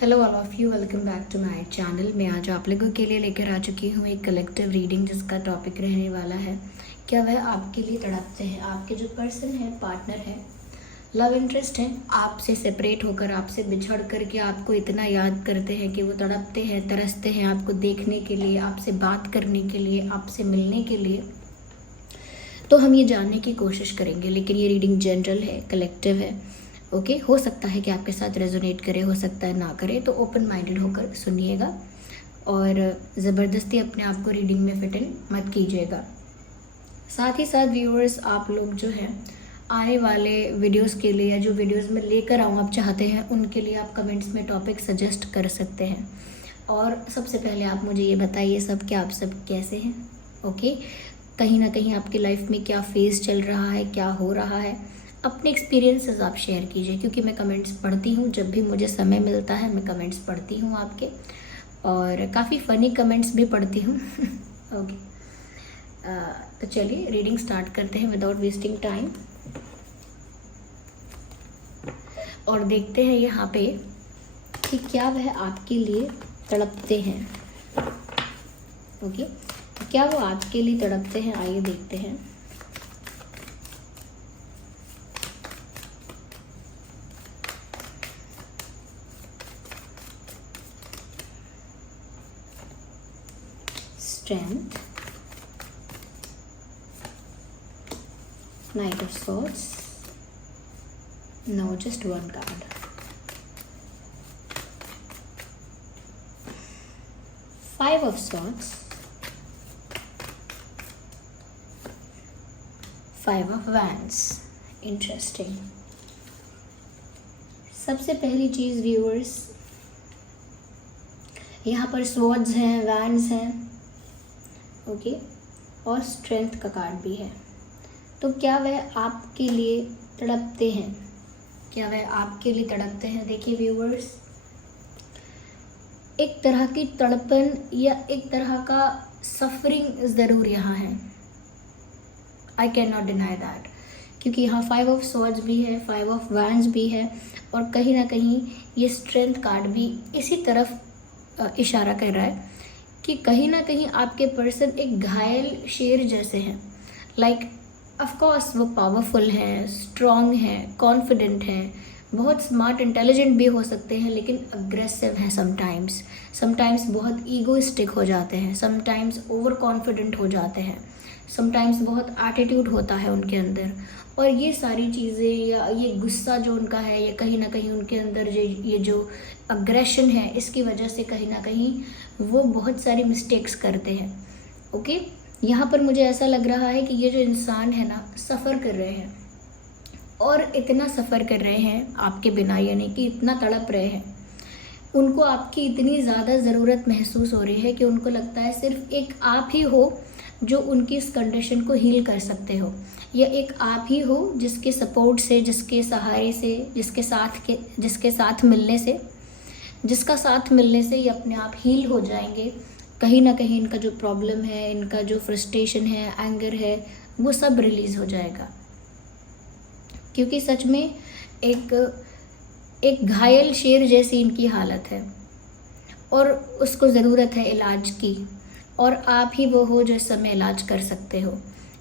Hello all of you, welcome back to my channel. मैं आज आप लोगों के लिए लेकर आ चुकी हूँ एक कलेक्टिव रीडिंग जिसका टॉपिक रहने वाला है क्या वह आपके लिए तड़पते हैं। आपके जो पर्सन है, पार्टनर है, लव इंटरेस्ट है, आपसे सेपरेट होकर, आपसे बिछड़ करके आपको इतना याद करते हैं कि वो तड़पते हैं, तरसते हैं आपको देखने के लिए, आपसे बात करने के लिए, आपसे मिलने के लिए। तो हम ये जानने की कोशिश करेंगे, लेकिन ये रीडिंग जनरल है, कलेक्टिव है। ओके, हो सकता है कि आपके साथ रेजोनेट करे, हो सकता है ना करे, तो ओपन माइंडेड होकर सुनिएगा और ज़बरदस्ती अपने आप को रीडिंग में फिट इन मत कीजिएगा। साथ ही साथ व्यूअर्स, आप लोग जो हैं आने वाले वीडियोस के लिए या जो वीडियोस में लेकर आऊँ आप चाहते हैं, उनके लिए आप कमेंट्स में टॉपिक सजेस्ट कर सकते हैं। और सबसे पहले आप मुझे ये बताइए सब कि आप सब कैसे हैं। ओके, कहीं ना कहीं आपकी लाइफ में क्या फेज़ चल रहा है, क्या हो रहा है, अपने एक्सपीरियंसेस आप शेयर कीजिए, क्योंकि मैं कमेंट्स पढ़ती हूँ। जब भी मुझे समय मिलता है मैं कमेंट्स पढ़ती हूँ आपके, और काफ़ी फ़नी कमेंट्स भी पढ़ती हूँ। ओके, तो चलिए रीडिंग स्टार्ट करते हैं विदाउट वेस्टिंग टाइम और देखते हैं यहाँ पे कि क्या वह आपके लिए तड़पते हैं। ओके, क्या वो आपके लिए तड़पते हैं, आइए देखते हैं। Strength, Knight of Swords, no, just one card. Five of Swords, Five of Wands. Interesting. सबसे पहली चीज़ व्यूअर्स, यहाँ पर स्वॉर्ड्स हैं, वैंड्स हैं, ओके, और स्ट्रेंथ का कार्ड भी है। तो क्या वह आपके लिए तड़पते हैं? क्या वह आपके लिए तड़पते हैं? देखिए व्यूअर्स, एक तरह की तड़पन या एक तरह का सफरिंग ज़रूर यहाँ है। I can not deny that, क्योंकि यहाँ फाइव ऑफ स्वॉर्ड्स भी है, फाइव ऑफ वैंड्स भी है, और कहीं ना कहीं ये स्ट्रेंथ कार्ड भी इसी तरफ इशारा कर रहा है कि कहीं ना कहीं आपके पर्सन एक घायल शेर जैसे हैं। लाइक ऑफ कोर्स वो पावरफुल हैं, स्ट्रॉन्ग हैं, कॉन्फिडेंट हैं, बहुत स्मार्ट इंटेलिजेंट भी हो सकते हैं, लेकिन अग्रेसिव हैं समटाइम्स बहुत ईगोइस्टिक हो जाते हैं, समटाइम्स ओवर कॉन्फिडेंट हो जाते हैं, समटाइम्स बहुत एटीट्यूड होता है उनके अंदर। और ये सारी चीज़ें या ये गुस्सा जो उनका है, या कहीं ना कहीं उनके अंदर ये जो अग्रेशन है, इसकी वजह से कहीं ना कहीं वो बहुत सारी मिस्टेक्स करते हैं। ओके, यहाँ पर मुझे ऐसा लग रहा है कि ये जो इंसान है ना, सफ़र कर रहे हैं, और इतना सफ़र कर रहे हैं आपके बिना, यानी कि इतना तड़प रहे हैं, उनको आपकी इतनी ज़्यादा ज़रूरत महसूस हो रही है कि उनको लगता है सिर्फ एक आप ही हो जो उनकी इस कंडीशन को हील कर सकते हो, या एक आप ही हो जिसके सपोर्ट से, जिसके सहारे से, जिसका साथ मिलने से ये अपने आप हील हो जाएंगे। कहीं ना कहीं इनका जो प्रॉब्लम है, इनका जो फ्रस्ट्रेशन है, एंगर है, वो सब रिलीज़ हो जाएगा। क्योंकि सच में एक घायल शेर जैसी इनकी हालत है, और उसको ज़रूरत है इलाज की, और आप ही वो हो जो इस समय इलाज कर सकते हो,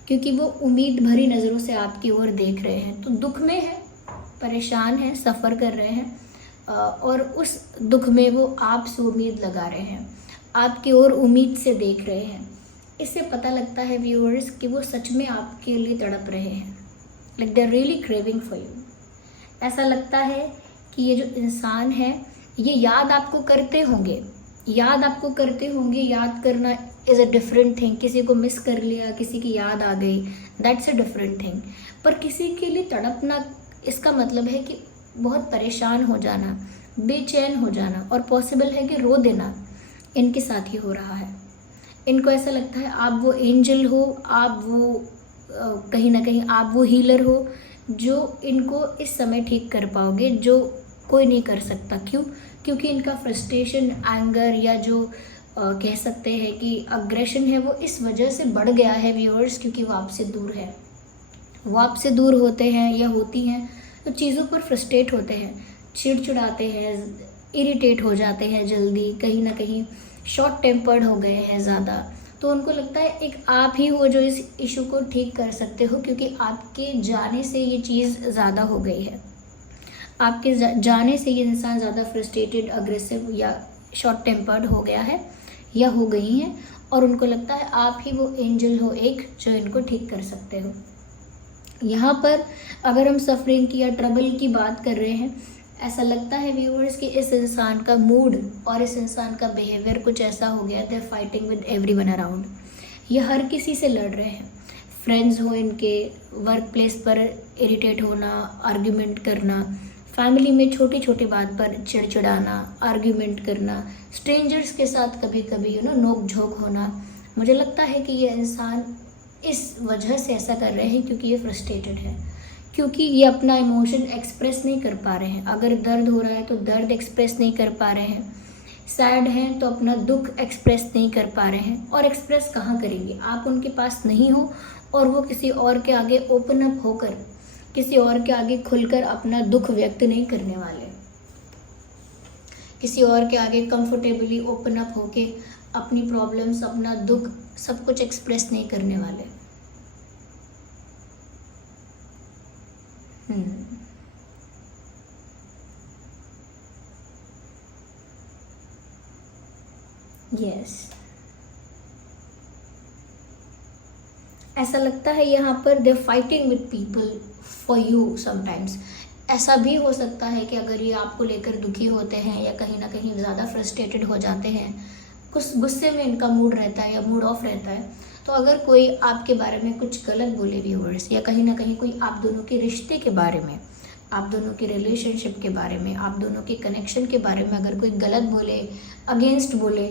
क्योंकि वो उम्मीद भरी नज़रों से आपकी ओर देख रहे हैं। तो दुख में है, परेशान हैं, सफ़र कर रहे हैं, और उस दुख में वो आपसे उम्मीद लगा रहे हैं, आपकी ओर उम्मीद से देख रहे हैं। इससे पता लगता है व्यूअर्स कि वो सच में आपके लिए तड़प रहे हैं, like they are really craving for you. ऐसा लगता है कि ये जो इंसान है, ये याद आपको करते होंगे। याद करना इज़ अ डिफरेंट थिंग। किसी को मिस कर लिया, किसी की याद आ गई, दैट्स अ डिफरेंट थिंग। पर किसी के लिए तड़पना, इसका मतलब है कि बहुत परेशान हो जाना, बेचैन हो जाना, और पॉसिबल है कि रो देना इनके साथ ही हो रहा है। इनको ऐसा लगता है आप वो एंजल हो, आप वो कहीं ना कहीं आप वो हीलर हो जो इनको इस समय ठीक कर पाओगे, जो कोई नहीं कर सकता। क्यों? क्योंकि इनका फ्रस्ट्रेशन, एंगर, या जो कह सकते हैं कि अग्रेशन है, वो इस वजह से बढ़ गया है व्यूअर्स, क्योंकि वो आपसे दूर है। वो आपसे दूर होते हैं या होती हैं तो चीज़ों पर फ्रस्ट्रेट होते हैं, चिड़चिड़ाते हैं, इरिटेट हो जाते हैं जल्दी, कहीं ना कहीं शॉर्ट टेम्पर्ड हो गए हैं ज़्यादा। तो उनको लगता है एक आप ही हो जो इस इशू को ठीक कर सकते हो, क्योंकि आपके जाने से ये चीज़ ज़्यादा हो गई है। आपके जाने से ये इंसान ज़्यादा फ्रस्ट्रेटेड, अग्रेसिव या शॉर्ट टेम्पर्ड हो गया है या हो गई हैं, और उनको लगता है आप ही वो एंजल हो एक जो इनको ठीक कर सकते हो। यहाँ पर अगर हम सफरिंग की या ट्रबल की बात कर रहे हैं, ऐसा लगता है व्यूअर्स कि इस इंसान का मूड और इस इंसान का बिहेवियर कुछ ऐसा हो गया, they fighting with everyone around. ये हर किसी से लड़ रहे हैं, फ्रेंड्स हो इनके, वर्क प्लेस पर इरिटेट होना, आर्ग्यूमेंट करना, फैमिली में छोटी छोटी बात पर चिड़चिड़ाना, आर्ग्यूमेंट करना, स्ट्रेंजर्स के साथ कभी कभी नोक झोंक होना। मुझे लगता है कि ये इंसान इस वजह से ऐसा कर रहे हैं क्योंकि ये फ्रस्ट्रेटेड है, क्योंकि ये अपना इमोशन एक्सप्रेस नहीं कर पा रहे हैं। अगर दर्द हो रहा है तो दर्द एक्सप्रेस नहीं कर पा रहे हैं, सैड हैं तो अपना दुख एक्सप्रेस नहीं कर पा रहे हैं। और एक्सप्रेस कहाँ करेंगे, आप उनके पास नहीं हो और वो किसी और के आगे ओपन अप होकर, किसी और के आगे खुलकर अपना दुख व्यक्त नहीं करने वाले, किसी और के आगे कंफर्टेबली ओपन अप होके अपनी प्रॉब्लम्स, अपना दुख, सब कुछ एक्सप्रेस नहीं करने वाले। यस, ऐसा लगता है यहाँ पर they fighting with people for you sometimes. ऐसा भी हो सकता है कि अगर ये आपको लेकर दुखी होते हैं या कहीं ना कहीं ज़्यादा फ्रस्ट्रेटेड हो जाते हैं, कुछ गुस्से में इनका मूड रहता है या मूड ऑफ रहता है, तो अगर कोई आपके बारे में कुछ गलत बोले व्यूअर्स, या कहीं ना कहीं कोई आप दोनों के रिश्ते के बारे में, आप दोनों के रिलेशनशिप के बारे में, आप दोनों के कनेक्शन के बारे में अगर कोई गलत बोले, अगेंस्ट बोले,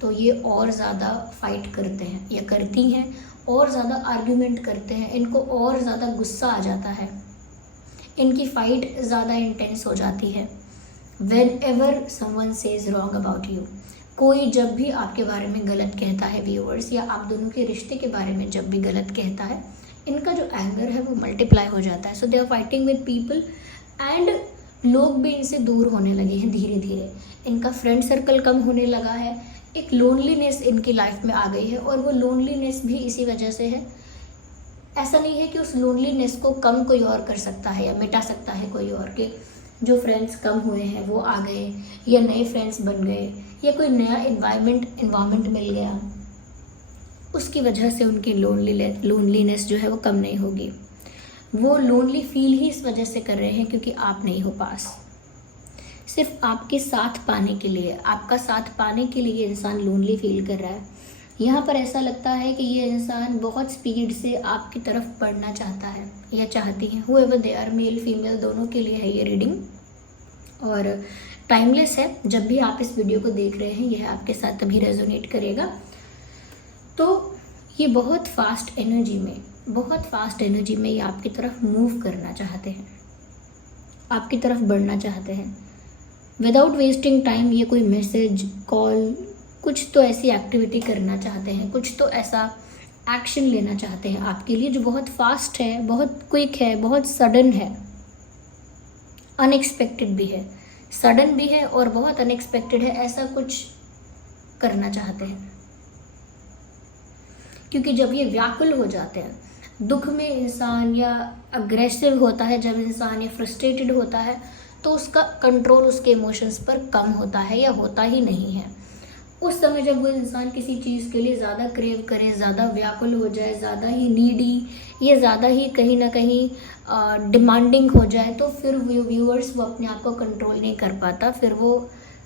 तो ये और ज़्यादा फाइट करते हैं या करती हैं, और ज़्यादा आर्ग्यूमेंट करते हैं, इनको और ज़्यादा गुस्सा आ जाता है, इनकी फाइट ज़्यादा इंटेंस हो जाती है। When ever someone says wrong about you, कोई जब भी आपके बारे में गलत कहता है व्यूअर्स, या आप दोनों के रिश्ते के बारे में जब भी गलत कहता है, इनका जो एंगर है वो मल्टीप्लाई हो जाता है। So they are fighting with people, and लोग भी इनसे दूर होने लगे हैं धीरे धीरे, इनका फ्रेंड सर्कल कम होने लगा है, एक लोनलीनेस इनकी लाइफ में आ गई है, और वो लोनलीनेस भी इसी वजह से है। ऐसा नहीं है कि उस लोनलीनेस को कम कोई और कर सकता है या मिटा सकता है कोई और, के जो फ्रेंड्स कम हुए हैं वो आ गए, या नए फ्रेंड्स बन गए, या कोई नया इन्वायरमेंट मिल गया, उसकी वजह से उनकी लोनलीनेस जो है वो कम नहीं होगी। वो लोनली फील ही इस वजह से कर रहे हैं क्योंकि आप नहीं हो पास। सिर्फ आपके साथ पाने के लिए, आपका साथ पाने के लिए ये इंसान लोनली फील कर रहा है। यहाँ पर ऐसा लगता है कि ये इंसान बहुत स्पीड से आपकी तरफ बढ़ना चाहता है या चाहती है, whoever they are, male female दोनों के लिए है ये रीडिंग, और टाइमलेस है। जब भी आप इस वीडियो को देख रहे हैं यह आपके साथ तभी रेजोनेट करेगा। तो ये बहुत फास्ट एनर्जी में ये आपकी तरफ मूव करना चाहते हैं, आपकी तरफ बढ़ना चाहते हैं। विदाउट वेस्टिंग टाइम ये कोई मैसेज, कॉल, कुछ तो ऐसी एक्टिविटी करना चाहते हैं, कुछ तो ऐसा एक्शन लेना चाहते हैं आपके लिए जो बहुत फास्ट है, बहुत क्विक है, बहुत सडन है, अनएक्सपेक्टेड भी है, सडन भी है और बहुत अनएक्सपेक्टेड है। ऐसा कुछ करना चाहते हैं क्योंकि जब ये व्याकुल हो जाते हैं, दुख में इंसान या अग्रेसिव होता है, जब इंसान या फ्रस्ट्रेटेड होता है, तो उसका कंट्रोल उसके इमोशंस पर कम होता है या होता ही नहीं है। उस समय जब वो इंसान किसी चीज़ के लिए ज़्यादा क्रेव करे, ज़्यादा व्याकुल हो जाए, ज़्यादा ही नीडी या ज़्यादा ही कहीं ना कहीं डिमांडिंग हो जाए, तो फिर व्यूअर्स वो अपने आप को कंट्रोल नहीं कर पाता। फिर वो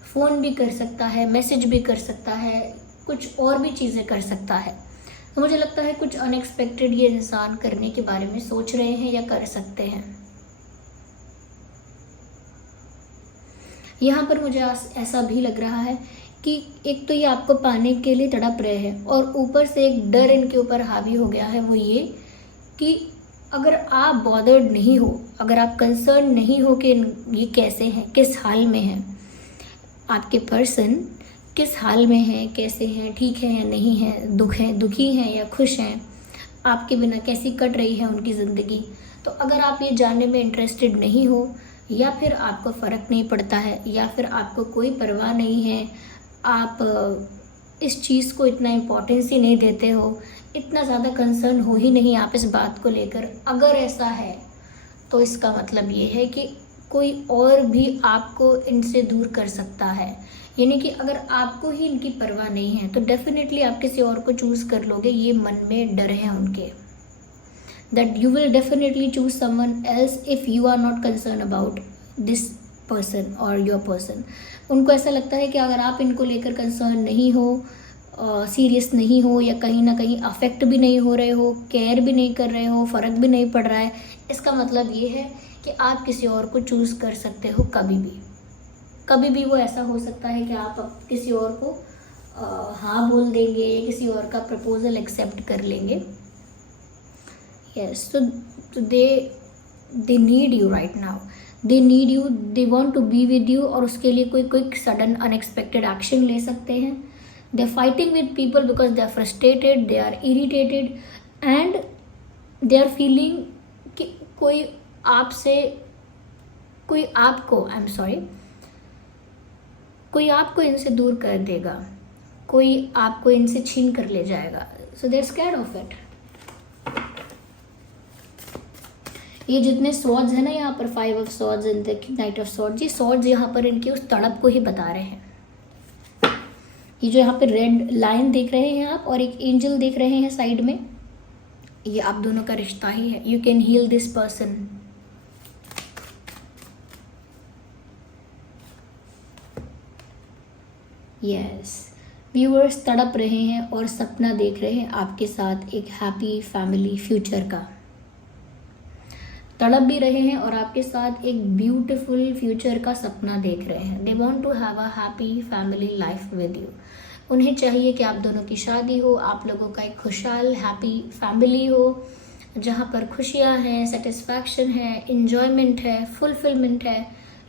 फ़ोन भी कर सकता है, मैसेज भी कर सकता है, कुछ और भी चीज़ें कर सकता है। तो मुझे लगता है कुछ अनएक्सपेक्टेड ये इंसान करने के बारे में सोच रहे हैं या कर सकते हैं। यहाँ पर मुझे ऐसा भी लग रहा है कि एक तो ये आपको पाने के लिए तड़प रहे हैं, और ऊपर से एक डर इनके ऊपर हावी हो गया है, वो ये कि अगर आप बॉदर्ड नहीं हो, अगर आप कंसर्न नहीं हो कि ये कैसे हैं, किस हाल में हैं, आपके पर्सन किस हाल में हैं, कैसे हैं, ठीक है या नहीं है, दुखी हैं या खुश हैं, आपके बिना कैसी कट रही है उनकी ज़िंदगी, तो अगर आप ये जानने में इंटरेस्टेड नहीं हो या फिर आपको फ़र्क नहीं पड़ता है, या फिर आपको कोई परवाह नहीं है, आप इस चीज़ को इतना इम्पोर्टेंस ही नहीं देते हो, इतना ज़्यादा कंसर्न हो ही नहीं आप इस बात को लेकर, अगर ऐसा है तो इसका मतलब ये है कि कोई और भी आपको इनसे दूर कर सकता है। यानी कि अगर आपको ही इनकी परवाह नहीं है तो डेफिनेटली आप किसी और को चूज़ कर लोगे, ये मन में डर है उनके, that you will definitely choose someone else if you are not concerned about this person or your person। उनको ऐसा लगता है कि अगर आप इनको लेकर कंसर्न नहीं हो, सीरियस नहीं हो, या कहीं ना कहीं अफेक्ट भी नहीं हो रहे हो, केयर भी नहीं कर रहे हो, फ़र्क भी नहीं पड़ रहा है, इसका मतलब ये है कि आप किसी और को चूज़ कर सकते हो कभी भी। कभी भी वो ऐसा हो सकता है कि आप किसी और को हाँ बोल देंगे, किसी और का प्रपोजल एक्सेप्ट कर लेंगे। यस, तो they need you right now, they need you, they want to be with you, और उसके लिए कोई क्विक सडन अनएक्सपेक्टेड एक्शन ले सकते हैं। They are fighting with people because they are frustrated, they are irritated, and they are feeling कि कोई आपसे, कोई आपको, आई एम सॉरी, कोई आपको इनसे दूर कर देगा, कोई आपको इनसे छीन कर ले जाएगा। So they are scared of it. ये जितने स्वॉर्ड्स है ना यहाँ पर, 5 of swords and the knight of swords, ये स्वॉर्ड्स यहाँ पर इनकी उस तड़प को ही बता रहे हैं। ये जो यहाँ पे रेड लाइन देख रहे हैं आप, और एक एंजल देख रहे हैं साइड में, ये आप दोनों का रिश्ता ही है। You can heal this person. Yes, viewers तड़प रहे हैं और सपना देख रहे हैं आपके साथ एक हैप्पी फैमिली फ्यूचर का, तड़प भी रहे हैं और आपके साथ एक ब्यूटीफुल फ्यूचर का सपना देख रहे हैं। They want to have a happy family life with you. उन्हें चाहिए कि आप दोनों की शादी हो, आप लोगों का एक खुशहाल हैप्पी फैमिली हो, जहाँ पर खुशियाँ हैं, सेटिस्फैक्शन है, इन्जॉयमेंट है, फुलफिलमेंट है।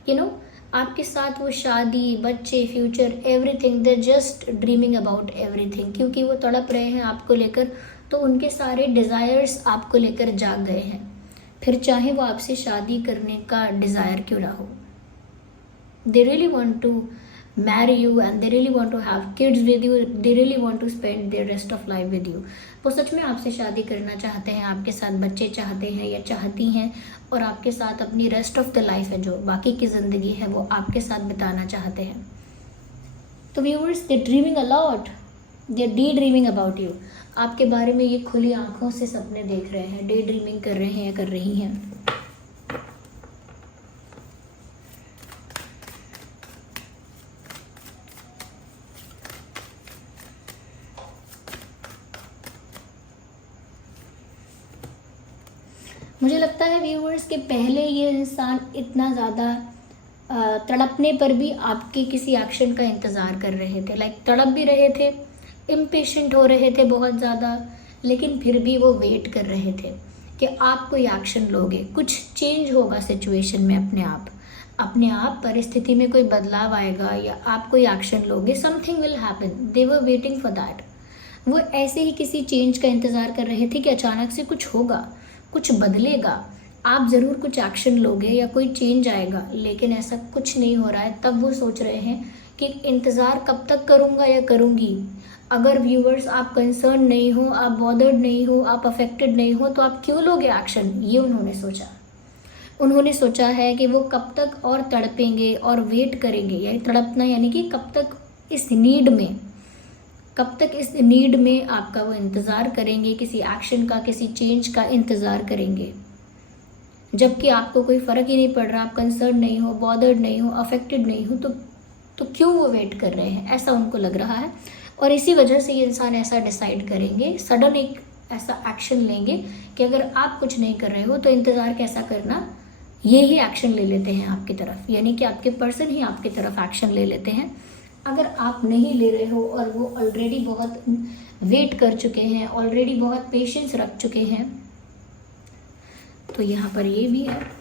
यू नो, आपके साथ वो शादी, बच्चे, future, everything, they just dreaming about everything. क्योंकि वो तड़प रहे हैं आपको लेकर, तो उनके सारे डिज़ायर्स आपको लेकर जाग गए हैं, फिर चाहे वो आपसे शादी करने का डिज़ायर क्यों ना हो। They really want to marry you and they really want to have kids with you, they really want to spend their rest of life with you. वो सच में आपसे शादी करना चाहते हैं, आपके साथ बच्चे चाहते हैं या चाहती हैं, और आपके साथ अपनी रेस्ट ऑफ द लाइफ है, जो बाकी की ज़िंदगी है, वो आपके साथ बिताना चाहते हैं। तो viewers, they dreaming a lot, they D dreaming about you. आपके बारे में ये खुली आंखों से सपने देख रहे हैं, डे ड्रीमिंग कर रहे हैं या कर रही हैं। मुझे लगता है व्यूअर्स के पहले ये इंसान इतना ज़्यादा तड़पने पर भी आपके किसी एक्शन का इंतज़ार कर रहे थे, लाइक तड़प भी रहे थे, इम्पेशेंट हो रहे थे बहुत ज़्यादा, लेकिन फिर भी वो वेट कर रहे थे कि आप कोई एक्शन लोगे, कुछ चेंज होगा सिचुएशन में, अपने आप परिस्थिति में कोई बदलाव आएगा, या आप कोई एक्शन लोगे, something will happen. They were waiting for that. वो ऐसे ही किसी चेंज का इंतज़ार कर रहे थे कि अचानक से कुछ होगा, कुछ बदलेगा, आप ज़रूर कुछ एक्शन लोगे या कोई चेंज आएगा, लेकिन ऐसा कुछ नहीं हो रहा है। तब वो सोच रहे हैं कि इंतज़ार कब तक करूँगा या करूँगी। अगर व्यूअर्स आप कंसर्न नहीं हो, आप बॉदर्ड नहीं हो, आप अफेक्टेड नहीं हो, तो आप क्यों लोगे एक्शन, ये उन्होंने सोचा। उन्होंने सोचा है कि वो कब तक और तड़पेंगे और वेट करेंगे, यानी तड़पना यानी कि कब तक इस नीड में आपका वो इंतज़ार करेंगे, किसी एक्शन का, किसी चेंज का इंतज़ार करेंगे, जबकि आपको कोई फ़र्क ही नहीं पड़ रहा, आप कंसर्न नहीं हो, बॉदर्ड नहीं हो, अफेक्टेड नहीं हो, तो क्यों वो वेट कर रहे हैं, ऐसा उनको लग रहा है। और इसी वजह से ये इंसान ऐसा डिसाइड करेंगे, सडन एक ऐसा एक्शन लेंगे कि अगर आप कुछ नहीं कर रहे हो तो इंतज़ार कैसा करना, ये ही एक्शन ले लेते हैं आपकी तरफ, यानी कि आपके पर्सन ही आपकी तरफ एक्शन ले लेते हैं। अगर आप नहीं ले रहे हो और वो ऑलरेडी बहुत वेट कर चुके हैं, ऑलरेडी बहुत पेशेंस रख चुके हैं, तो यहाँ पर ये भी है।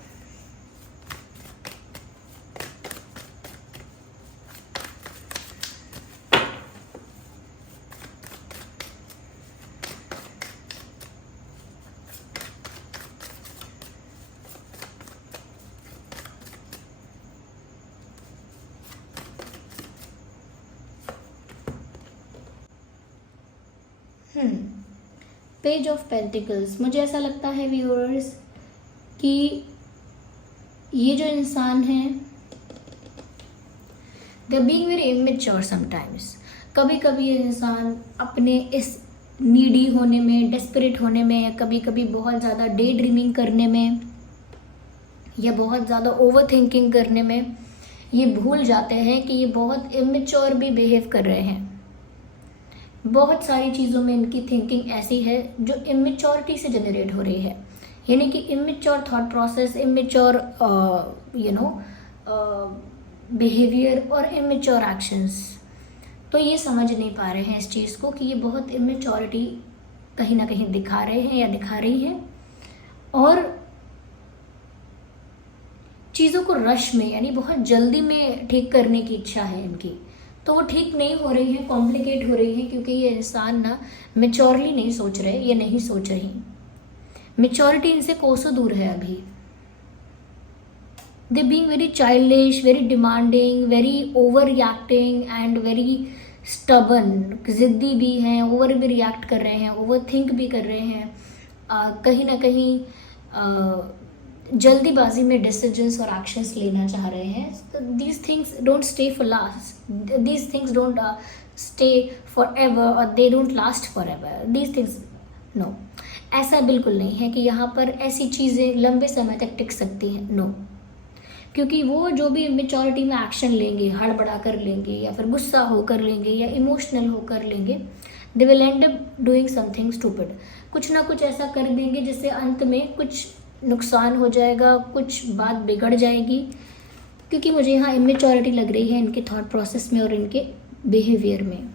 पेज ऑफ पेंटिकल्स, मुझे ऐसा लगता है व्यूअर्स कि ये जो इंसान है they being very immature sometimes. कभी कभी ये इंसान अपने इस नीडी होने में, डेस्परेट होने में, या कभी कभी बहुत ज़्यादा डे ड्रीमिंग करने में या बहुत ज़्यादा ओवर थिंकिंग करने में ये भूल जाते हैं कि ये बहुत इमेच्योर भी बिहेव कर रहे हैं। बहुत सारी चीज़ों में इनकी थिंकिंग ऐसी है जो इमेच्योरिटी से जनरेट हो रही है, यानी कि immature thought process, immature behaviour और इमेच्योर एक्शंस। तो ये समझ नहीं पा रहे हैं इस चीज़ को कि ये बहुत इमेच्योरिटी कहीं ना कहीं दिखा रहे हैं या दिखा रही हैं, और चीज़ों को रश में यानी बहुत जल्दी में ठीक करने की इच्छा है इनकी, तो वो ठीक नहीं हो रही है, कॉम्प्लिकेट हो रही है, क्योंकि ये इंसान ना मेच्योरली नहीं सोच रहे, ये नहीं सोच रही। मेच्योरिटी इनसे कोसों दूर है अभी। They being very childish, very demanding, very over reacting and very stubborn, जिद्दी भी हैं, ओवर भी रिएक्ट कर रहे हैं, ओवर थिंक भी कर रहे हैं, कहीं ना कहीं जल्दीबाजी में डिसीजंस और एक्शंस लेना चाह रहे हैं। These things don't stay for last, these things don't stay forever और they don't last forever, these things no. ऐसा बिल्कुल नहीं है कि यहाँ पर ऐसी चीज़ें लंबे समय तक टिक सकती हैं, नो। क्योंकि वो जो भी मेच्योरिटी में एक्शन लेंगे, हड़बड़ा कर लेंगे या फिर गुस्सा होकर लेंगे या इमोशनल होकर लेंगे, they will and up doing something stupid. कुछ ना कुछ ऐसा कर देंगे जिससे अंत में कुछ नुकसान हो जाएगा, कुछ बात बिगड़ जाएगी। क्योंकि मुझे यहाँ इमेच्योरिटी लग रही है इनके थॉट प्रोसेस में और इनके बिहेवियर में।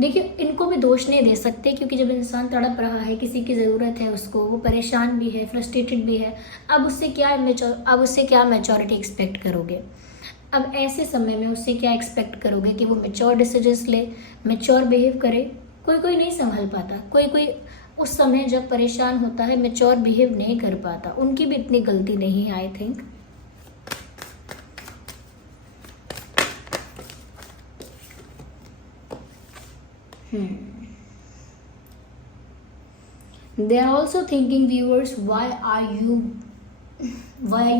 देखिए, इनको भी दोष नहीं दे सकते, क्योंकि जब इंसान तड़प रहा है, किसी की ज़रूरत है उसको, वो परेशान भी है, फ्रस्ट्रेटेड भी है, अब उससे क्या मैच्योरिटी एक्सपेक्ट करोगे? अब ऐसे समय में उससे क्या एक्सपेक्ट करोगे कि वो मैच्योर डिसीजंस ले, मैच्योर बिहेव करे? कोई कोई नहीं संभल पाता, कोई कोई उस समय जब परेशान होता है मैच्योर बिहेव नहीं कर पाता। उनकी भी इतनी गलती नहीं है, I think. They are also thinking, viewers, why are you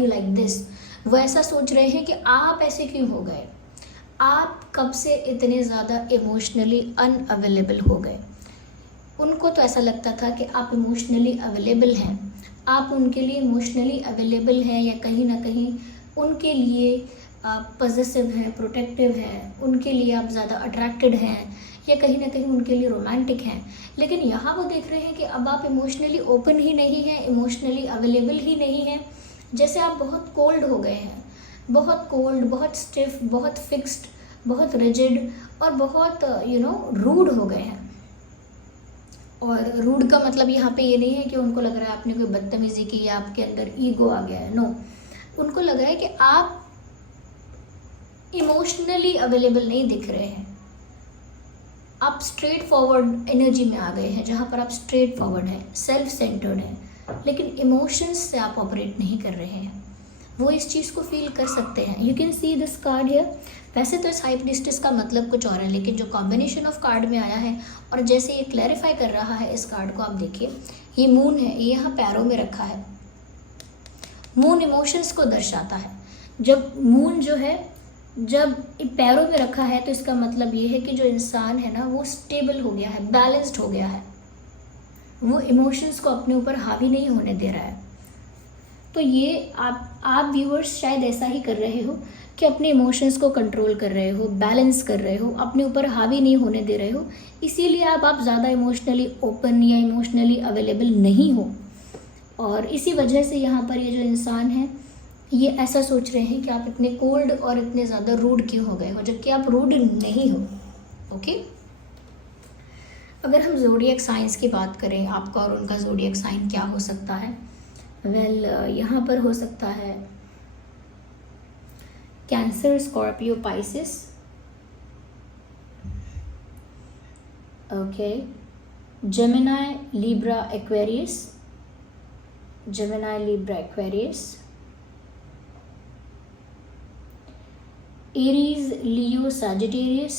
like this? वो ऐसा सोच रहे हैं कि आप ऐसे क्यों हो गए, आप कब से इतने ज़्यादा इमोशनली अनअवेलेबल हो गए। उनको तो ऐसा लगता था कि आप इमोशनली अवेलेबल हैं, आप उनके लिए इमोशनली अवेलेबल हैं, या कहीं ना कहीं उनके लिए पॉजिटिव हैं, प्रोटेक्टिव हैं, उनके लिए आप ज़्यादा अट्रैक्टेड हैं, या कहीं ना कहीं उनके लिए रोमांटिक हैं। लेकिन यहाँ वो देख रहे हैं कि अब आप इमोशनली ओपन ही नहीं हैं, इमोशनली अवेलेबल ही नहीं हैं, जैसे आप बहुत कोल्ड हो गए हैं, बहुत कोल्ड, बहुत स्टिफ, बहुत फिक्स्ड, बहुत रिजिड और बहुत रूड हो गए हैं। और रूड का मतलब यहाँ पे ये नहीं है कि उनको लग रहा है आपने कोई बदतमीजी की या आपके अंदर ईगो आ गया है, नो। उनको लग रहा है कि आप इमोशनली अवेलेबल नहीं दिख रहे हैं, आप स्ट्रेट फॉरवर्ड एनर्जी में आ गए हैं, जहाँ पर आप स्ट्रेट फॉरवर्ड हैं, सेल्फ सेंटर्ड हैं, लेकिन इमोशंस से आप ऑपरेट नहीं कर रहे हैं। वो इस चीज़ को फील कर सकते हैं। You can see this card here. वैसे तो इस हाई प्रीस्टेस का मतलब कुछ और है, लेकिन जो कॉम्बिनेशन ऑफ कार्ड में आया है और जैसे ये क्लैरिफाई कर रहा है इस कार्ड को, आप देखिए, ये मून है, ये यहाँ पैरों में रखा है। मून इमोशंस को दर्शाता है। जब मून जो है जब पैरों में रखा है तो इसका मतलब ये है कि जो इंसान है ना वो स्टेबल हो गया है, बैलेंस्ड हो गया है, वो इमोशंस को अपने ऊपर हावी नहीं होने दे रहा है। तो ये आप व्यूअर्स शायद ऐसा ही कर रहे हो कि अपने इमोशंस को कंट्रोल कर रहे हो, बैलेंस कर रहे हो, अपने ऊपर हावी नहीं होने दे रहे हो, इसीलिए आप ज़्यादा इमोशनली ओपन या इमोशनली अवेलेबल नहीं हो। और इसी वजह से यहाँ पर ये जो इंसान है ये ऐसा सोच रहे हैं कि आप इतने कोल्ड और इतने ज़्यादा रूड क्यों हो गए हो, जबकि आप रूड नहीं हो। ओके, अगर हम ज़ोडिएक साइंस की बात करें, आपका और उनका ज़ोडिएक साइन क्या हो सकता है? वेल, यहाँ पर हो सकता है Cancer, Scorpio, Pisces. Okay, Gemini, Libra, Aquarius, Gemini, Libra, Aquarius, Aries, Leo, Sagittarius,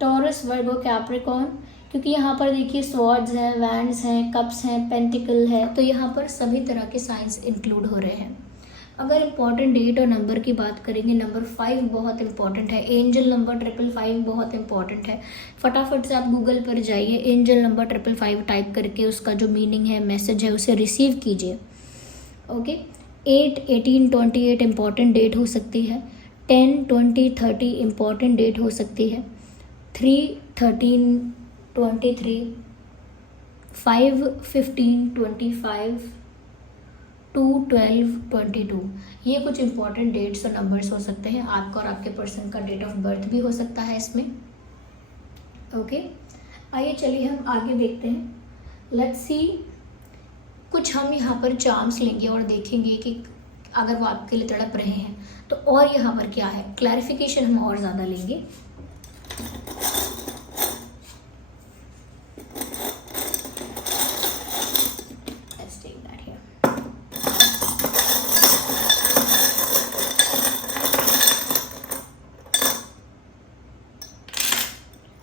Taurus, Virgo, Capricorn, क्योंकि यहाँ पर देखिए स्वॉर्ड्स हैं, वैंड्स हैं, कप्स हैं, पेंटिकल है, तो यहाँ पर सभी तरह के साइंस इंक्लूड हो रहे हैं। अगर इम्पॉर्टेंट डेट और नंबर की बात करेंगे, नंबर 5 बहुत इंपॉर्टेंट है, एंजल नंबर 555 बहुत इंपॉर्टेंट है। फटाफट से आप गूगल पर जाइए, एंजल नंबर 555 टाइप करके उसका जो मीनिंग है, मैसेज है, उसे रिसीव कीजिए। ओके, 8, 18, 28 इम्पॉर्टेंट डेट हो सकती है, 10, 20, 30 इम्पॉर्टेंट डेट हो सकती है, 3, 13, 23, 5, 15, 25, 2, 12, 22, ये कुछ इंपॉर्टेंट डेट्स और नंबर्स हो सकते हैं। आपका और आपके पर्सन का डेट ऑफ बर्थ भी हो सकता है इसमें। ओके, आइए चलिए हम आगे देखते हैं। लेट्स सी, कुछ हम यहाँ पर चार्म्स लेंगे और देखेंगे कि अगर वो आपके लिए तड़प रहे हैं तो और यहाँ पर क्या है, क्लैरिफिकेशन हम और ज़्यादा लेंगे।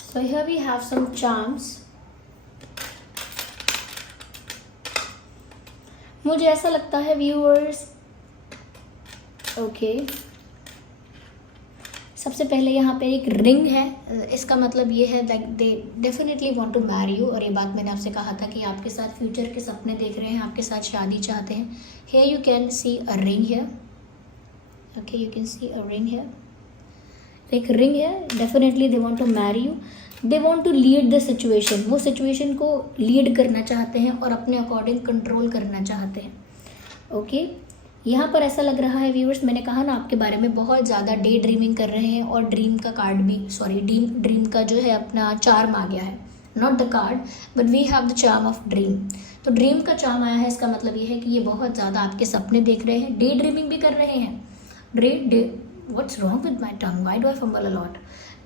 So here we have some charms. मुझे ऐसा लगता है व्यूअर्स, ओके, सबसे पहले यहाँ पे एक रिंग है, इसका मतलब ये है that they definitely want to marry you, और ये बात मैंने आपसे कहा था कि आपके साथ फ्यूचर के सपने देख रहे हैं, आपके साथ शादी चाहते हैं। Here you can see a ring here, okay, you can see a ring here, एक रिंग है, definitely they want to marry you, they want to lead the situation, वो सिचुएशन को लीड करना चाहते हैं और अपने अकॉर्डिंग कंट्रोल करना चाहते हैं। ओके, यहाँ पर ऐसा लग रहा है व्यूअर्स, मैंने कहा ना आपके बारे में बहुत ज़्यादा डे ड्रीमिंग कर रहे हैं, और ड्रीम का कार्ड भी, सॉरी, ड्रीम का जो है अपना चार्म आ गया है, not the card but we have the charm of dream. तो ड्रीम का चार्म आया है, इसका मतलब ये है कि ये बहुत ज़्यादा आपके सपने देख रहे हैं, डे ड्रीमिंग भी कर रहे हैं, what's wrong with my tongue, why do I fumble a lot,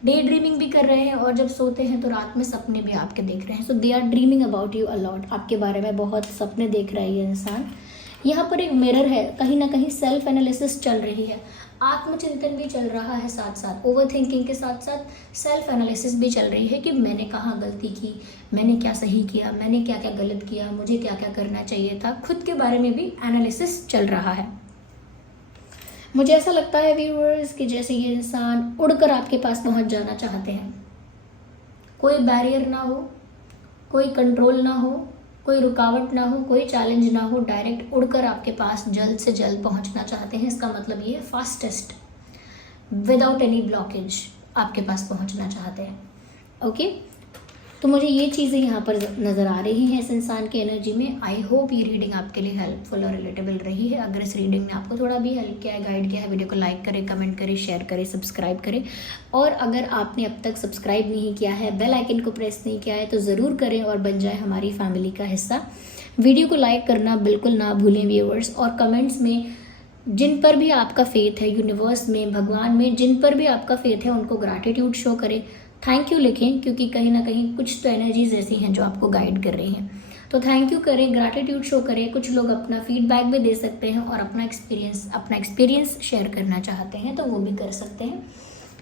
day dreaming भी कर रहे हैं, और जब सोते हैं तो रात में सपने भी आपके देख रहे हैं। So they are dreaming about you a lot, आपके बारे में बहुत सपने देख रहा है ये इंसान। यहाँ पर एक मिरर है, कहीं ना कहीं सेल्फ एनालिसिस चल रही है, आत्मचिंतन भी चल रहा है, साथ साथ ओवर थिंकिंग के साथ साथ सेल्फ एनालिसिस भी चल रही है कि मैंने कहाँ गलती की, मैंने क्या सही किया, मैंने क्या क्या गलत किया, मुझे क्या क्या करना चाहिए था, खुद के बारे में भी एनालिसिस चल रहा है। मुझे ऐसा लगता है व्यूअर्स कि जैसे ये इंसान उड़कर आपके पास पहुंच जाना चाहते हैं, कोई बैरियर ना हो, कोई कंट्रोल ना हो, कोई रुकावट ना हो, कोई चैलेंज ना हो, डायरेक्ट उड़कर आपके पास जल्द से जल्द पहुंचना चाहते हैं। इसका मतलब ये है फास्टेस्ट, विदाउट एनी ब्लॉकेज आपके पास पहुंचना चाहते हैं। ओके, तो मुझे ये चीज़ें यहाँ पर नज़र आ रही हैं इस इंसान की एनर्जी में। आई होप ये रीडिंग आपके लिए हेल्पफुल और रिलेटेबल रही है। अगर इस रीडिंग ने आपको थोड़ा भी हेल्प किया है, गाइड किया है, वीडियो को लाइक करें, कमेंट करें, शेयर करें, सब्सक्राइब करें, और अगर आपने अब तक सब्सक्राइब नहीं किया है, बेल आइकन को प्रेस नहीं किया है, तो ज़रूर करें और बन जाए हमारी फैमिली का हिस्सा। वीडियो को लाइक करना बिल्कुल ना भूलें व्यूअर्स, और कमेंट्स में जिन पर भी आपका फेथ है, यूनिवर्स में, भगवान में, जिन पर भी आपका फेथ है, उनको ग्रैटिट्यूड शो करें, थैंक यू लिखें, क्योंकि कहीं ना कहीं कुछ तो एनर्जीज ऐसी हैं जो आपको गाइड कर रही हैं। तो थैंक यू करें, ग्रैटिट्यूड शो करें। कुछ लोग अपना फीडबैक भी दे सकते हैं और अपना एक्सपीरियंस शेयर करना चाहते हैं तो वो भी कर सकते हैं।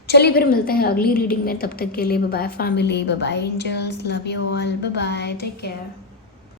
चलिए फिर मिलते हैं अगली रीडिंग में, तब तक के लिए bye bye family, bye bye angels, love you all, bye bye, take care.